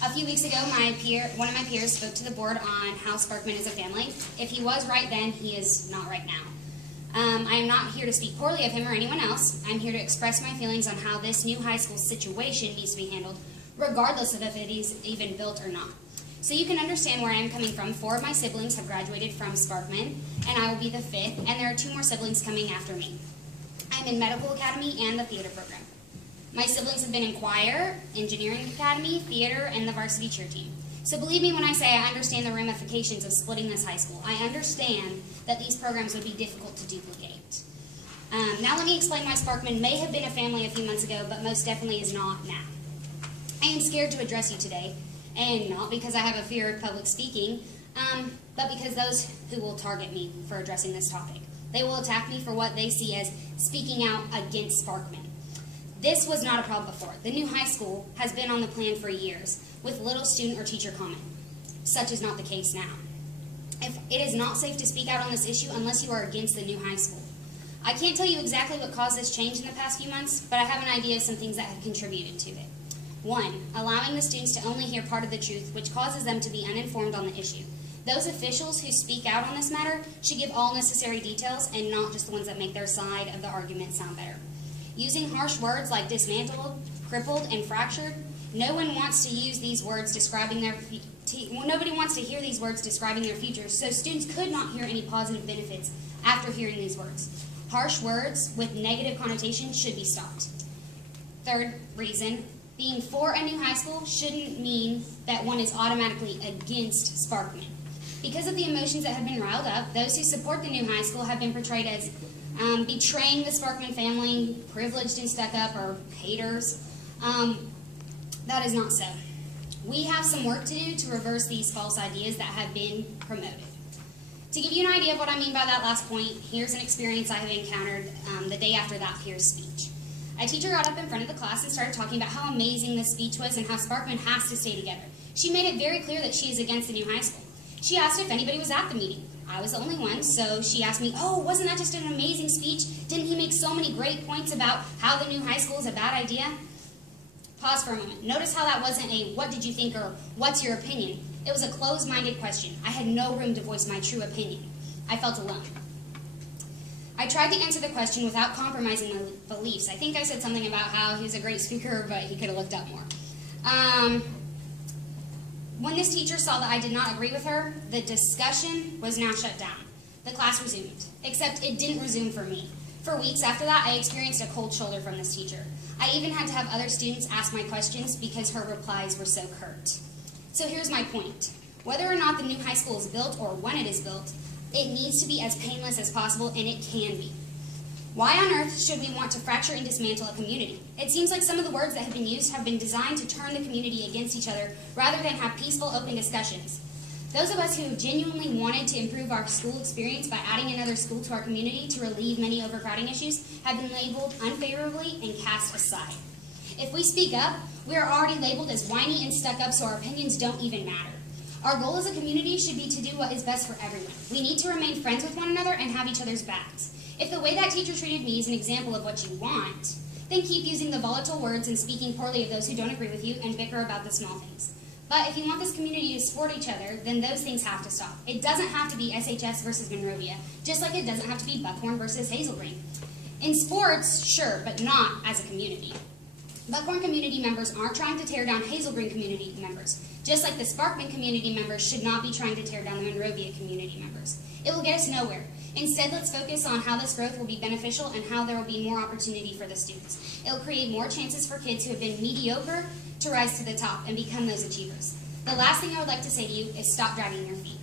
A few weeks ago, one of my peers spoke to the board on how Sparkman is a family. If he was right then, he is not right now. I am not here to speak poorly of him or anyone else. I'm here to express my feelings on how this new high school situation needs to be handled, regardless of if it is even built or not. So you can understand where I am coming from. 4 of my siblings have graduated from Sparkman, and I will be the 5th, and there are 2 more siblings coming after me. I'm in Medical Academy and the theater program. My siblings have been in choir, engineering academy, theater, and the varsity cheer team. So believe me when I say I understand the ramifications of splitting this high school. I understand that these programs would be difficult to duplicate. Now let me explain why Sparkman may have been a family a few months ago, but most definitely is not now. I am scared to address you today, and not because I have a fear of public speaking, but because those who will target me for addressing this topic. They will attack me for what they see as speaking out against Sparkman. This was not a problem before. The new high school has been on the plan for years, with little student or teacher comment. Such is not the case now. It is not safe to speak out on this issue unless you are against the new high school. I can't tell you exactly what caused this change in the past few months, but I have an idea of some things that have contributed to it. 1, allowing the students to only hear part of the truth, which causes them to be uninformed on the issue. Those officials who speak out on this matter should give all necessary details and not just the ones that make their side of the argument sound better. Using harsh words like dismantled, crippled, and fractured, no one wants to use these words describing their nobody wants to hear these words describing their futures, so students could not hear any positive benefits after hearing these words. Harsh words with negative connotations should be stopped. 3rd reason, being for a new high school shouldn't mean that one is automatically against Sparkman. Because of the emotions that have been riled up, those who support the new high school have been portrayed as betraying the Sparkman family, privileged and stuck up, or haters. That is not so. We have some work to do to reverse these false ideas that have been promoted. To give you an idea of what I mean by that last point, here's an experience I have encountered the day after that peer's speech. A teacher got up in front of the class and started talking about how amazing this speech was and how Sparkman has to stay together. She made it very clear that she is against the new high school. She asked if anybody was at the meeting. I was the only one, so she asked me, "Oh, wasn't that just an amazing speech? Didn't he make so many great points about how the new high school is a bad idea?" Pause for a moment. Notice how that wasn't a "what did you think" or "what's your opinion?" It was a closed-minded question. I had no room to voice my true opinion. I felt alone. I tried to answer the question without compromising my beliefs. I think I said something about how he was a great speaker, but he could have looked up more. When this teacher saw that I did not agree with her, the discussion was now shut down. The class resumed, except it didn't resume for me. For weeks after that, I experienced a cold shoulder from this teacher. I even had to have other students ask my questions because her replies were so curt. So here's my point. Whether or not the new high school is built or when it is built, it needs to be as painless as possible, and it can be. Why on earth should we want to fracture and dismantle a community? It seems like some of the words that have been used have been designed to turn the community against each other rather than have peaceful, open discussions. Those of us who genuinely wanted to improve our school experience by adding another school to our community to relieve many overcrowding issues have been labeled unfavorably and cast aside. If we speak up, we are already labeled as whiny and stuck up, so our opinions don't even matter. Our goal as a community should be to do what is best for everyone. We need to remain friends with one another and have each other's backs. If the way that teacher treated me is an example of what you want, then keep using the volatile words and speaking poorly of those who don't agree with you and bicker about the small things. But if you want this community to support each other, then those things have to stop. It doesn't have to be SHS versus Monrovia, just like it doesn't have to be Buckhorn versus Hazel Green. In sports, sure, but not as a community. Buckhorn community members aren't trying to tear down Hazel Green community members, just like the Sparkman community members should not be trying to tear down the Monrovia community members. It will get us nowhere. Instead, let's focus on how this growth will be beneficial and how there will be more opportunity for the students. It will create more chances for kids who have been mediocre to rise to the top and become those achievers. The last thing I would like to say to you is stop dragging your feet.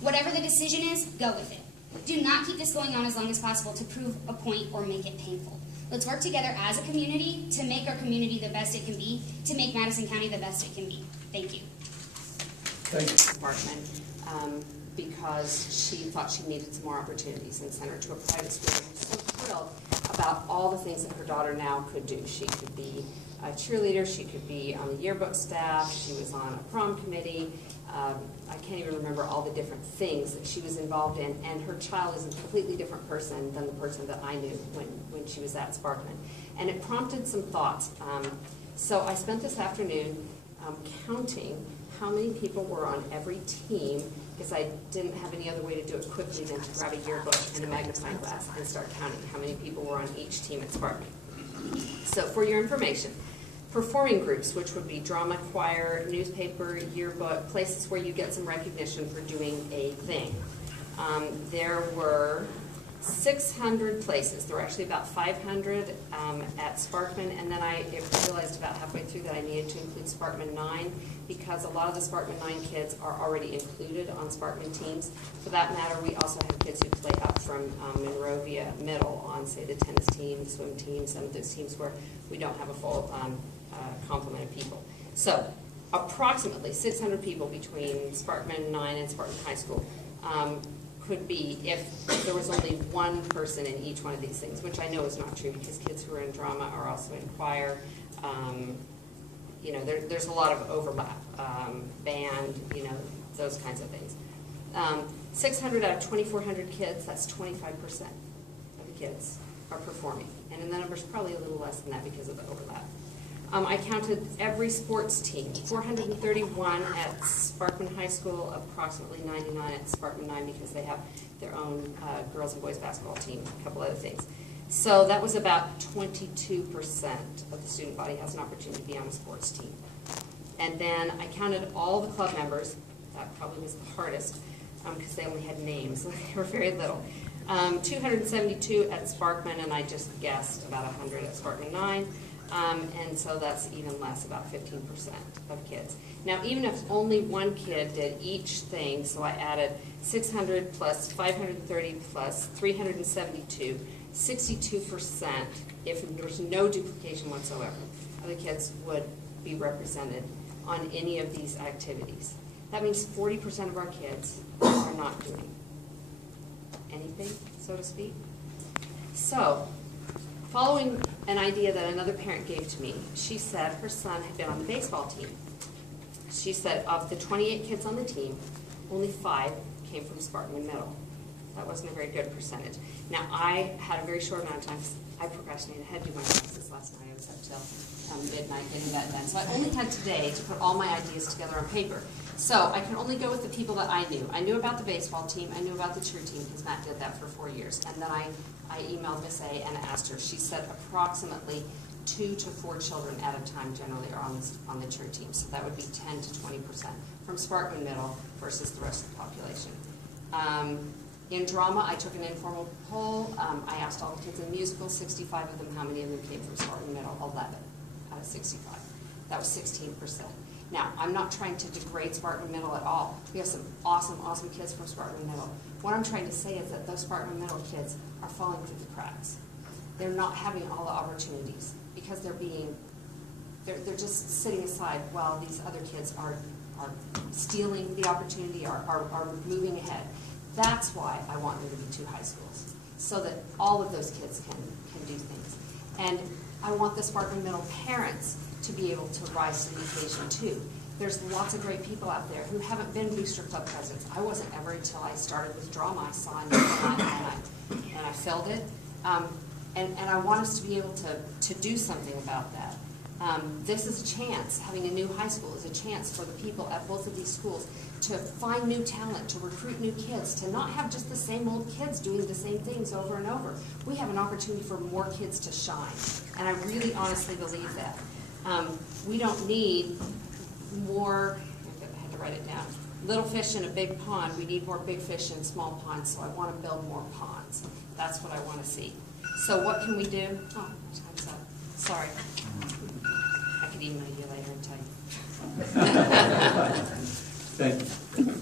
Whatever the decision is, go with it. Do not keep this going on as long as possible to prove a point or make it painful. Let's work together as a community to make our community the best it can be, to make Madison County the best it can be. Thank you. Thank you. Department, because she thought she needed some more opportunities and sent her to a private school. I'm so thrilled about all the things that her daughter now could do. She could be a cheerleader, she could be on the yearbook staff, she was on a prom committee. I can't even remember all the different things that she was involved in, and her child is a completely different person than the person that I knew when she was at Sparkman. And it prompted some thoughts. So I spent this afternoon counting how many people were on every team, because I didn't have any other way to do it quickly than to grab a yearbook and a magnifying glass and start counting how many people were on each team at Spartan. So for your information, performing groups, which would be drama, choir, newspaper, yearbook, places where you get some recognition for doing a thing. There were 600 places. There were actually about 500 at Sparkman, and then I realized about halfway through that I needed to include Sparkman 9 because a lot of the Sparkman 9 kids are already included on Sparkman teams. For that matter, we also have kids who play up from Monrovia Middle on, say, the tennis team, the swim team, some of those teams where we don't have a full complement of people. So approximately 600 people between Sparkman 9 and Spartan High School could be if there was only one person in each one of these things, which I know is not true because kids who are in drama are also in choir. You know, there's a lot of overlap, band, you know, those kinds of things. 600 out of 2,400 kids, that's 25% of the kids are performing. And in the numbers, probably a little less than that because of the overlap. I counted every sports team, 431 at Sparkman High School, approximately 99 at Sparkman 9 because they have their own girls and boys basketball team, a couple other things. So that was about 22% of the student body has an opportunity to be on a sports team. And then I counted all the club members. That probably was the hardest because they only had names. They were very little. 272 at Sparkman, and I just guessed about 100 at Sparkman 9. And so that's even less, about 15% of kids. Now, even if only one kid did each thing, so I added 600 plus 530 plus 372, 62%, if there was no duplication whatsoever, of the kids would be represented on any of these activities. That means 40% of our kids are not doing anything, so to speak. So, following an idea that another parent gave to me, she said her son had been on the baseball team. She said of the 28 kids on the team, only 5 came from Sparkman Middle. That wasn't a very good percentage. Now, I had a very short amount of time. I procrastinated. I had to do my classes last night. I was up till midnight getting that done. So I only had today to put all my ideas together on paper. So I could only go with the people that I knew. I knew about the baseball team. I knew about the cheer team because Matt did that for 4 years. And then I emailed Miss A and asked her. She said approximately 2 to 4 children at a time generally are on the cheer team. So that would be 10 to 20% from Sparkman Middle versus the rest of the population. In drama, I took an informal poll. I asked all the kids in musical, 65 of them, how many of them came from Spartan Middle? 11 out of 65. That was 16%. Now, I'm not trying to degrade Spartan Middle at all. We have some awesome, awesome kids from Spartan Middle. What I'm trying to say is that those Spartan Middle kids are falling through the cracks. They're not having all the opportunities because they're just sitting aside while these other kids are stealing the opportunity, are moving ahead. That's why I want there to be 2 high schools, so that all of those kids can do things. And I want the Sparkman Middle parents to be able to rise to the occasion too. There's lots of great people out there who haven't been Booster Club presidents. I wasn't ever until I started with drama. I saw a name and I filled it. And I want us to be able to do something about that. This is a chance. Having a new high school is a chance for the people at both of these schools to find new talent, to recruit new kids, to not have just the same old kids doing the same things over and over. We have an opportunity for more kids to shine, and I really honestly believe that. We don't need more, I had to write it down, little fish in a big pond. We need more big fish in small ponds, so I want to build more ponds. That's what I want to see. So what can we do? Oh, time's up. Sorry. I could email you later and tell you. Thank you.